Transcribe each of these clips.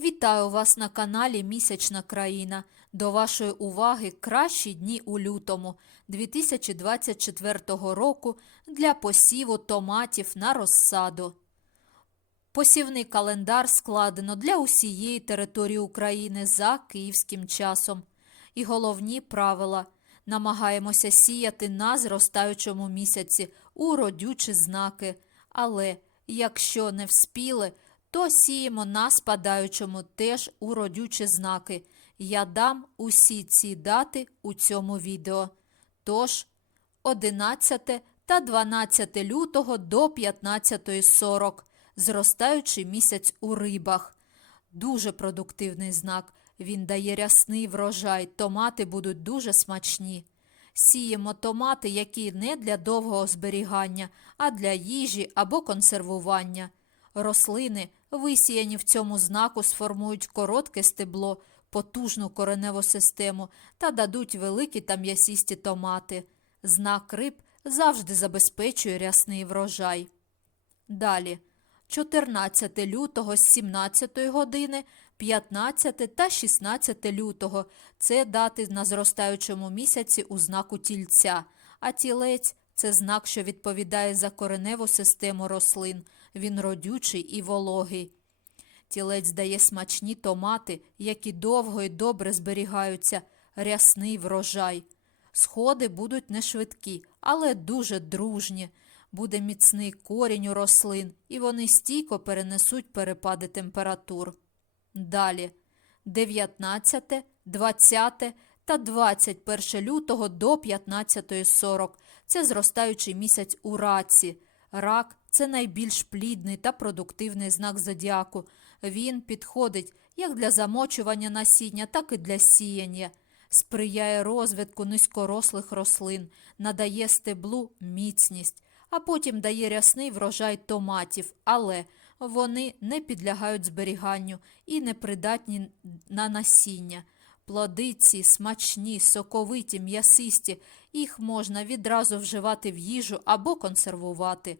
Вітаю вас на каналі Місячна країна. До вашої уваги кращі дні у лютому 2024 року для посіву томатів на розсаду. Посівний календар складено для усієї території України за київським часом. І головні правила намагаємося сіяти на зростаючому місяці у родючі знаки. Але якщо не вспіли, то сіємо на спадаючому теж у родючі знаки. Я дам усі ці дати у цьому відео. Тож 11 та 12 лютого до 15.40 зростаючий місяць у рибах. Дуже продуктивний знак. Він дає рясний врожай, томати будуть дуже смачні. Сіємо томати, які не для довгого зберігання, а для їжі або консервування. Рослини, висіяні в цьому знаку, сформують коротке стебло, потужну кореневу систему та дадуть великі та м'ясісті томати. Знак риб завжди забезпечує рясний врожай. Далі. 14 лютого з 17 години, 15 та 16 лютого це дати на зростаючому місяці у знаку тільця, а тілець це знак, що відповідає за кореневу систему рослин. Він родючий і вологий. Тілець дає смачні томати, які довго і добре зберігаються, рясний врожай. Сходи будуть не швидкі, але дуже дружні. Буде міцний корінь у рослин, і вони стійко перенесуть перепади температур. Далі 19, 20 та 21 лютого до 15.40 це зростаючий місяць у раці. Рак це найбільш плідний та продуктивний знак зодіаку. Він підходить як для замочування насіння, так і для сіяння. Сприяє розвитку низькорослих рослин, надає стеблу міцність, а потім дає рясний врожай томатів, але вони не підлягають зберіганню і не придатні на насіння. Плоди ці смачні, соковиті, м'ясисті, їх можна відразу вживати в їжу або консервувати.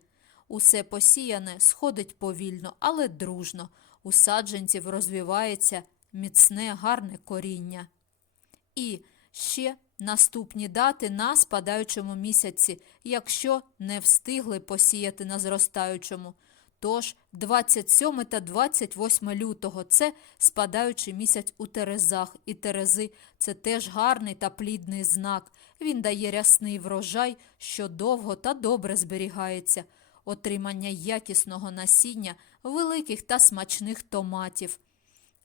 Усе посіяне сходить повільно, але дружно. У саджанців розвивається міцне, гарне коріння. І ще наступні дати на спадаючому місяці, якщо не встигли посіяти на зростаючому. Тож 27 та 28 лютого це спадаючий місяць у Терезах, і Терези це теж гарний та плідний знак. Він дає рясний врожай, що довго та добре зберігається, отримання якісного насіння, великих та смачних томатів.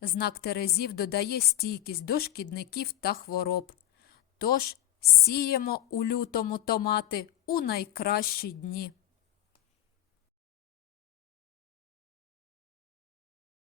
Знак Терезів додає стійкість до шкідників та хвороб. Тож сіємо у лютому томати у найкращі дні.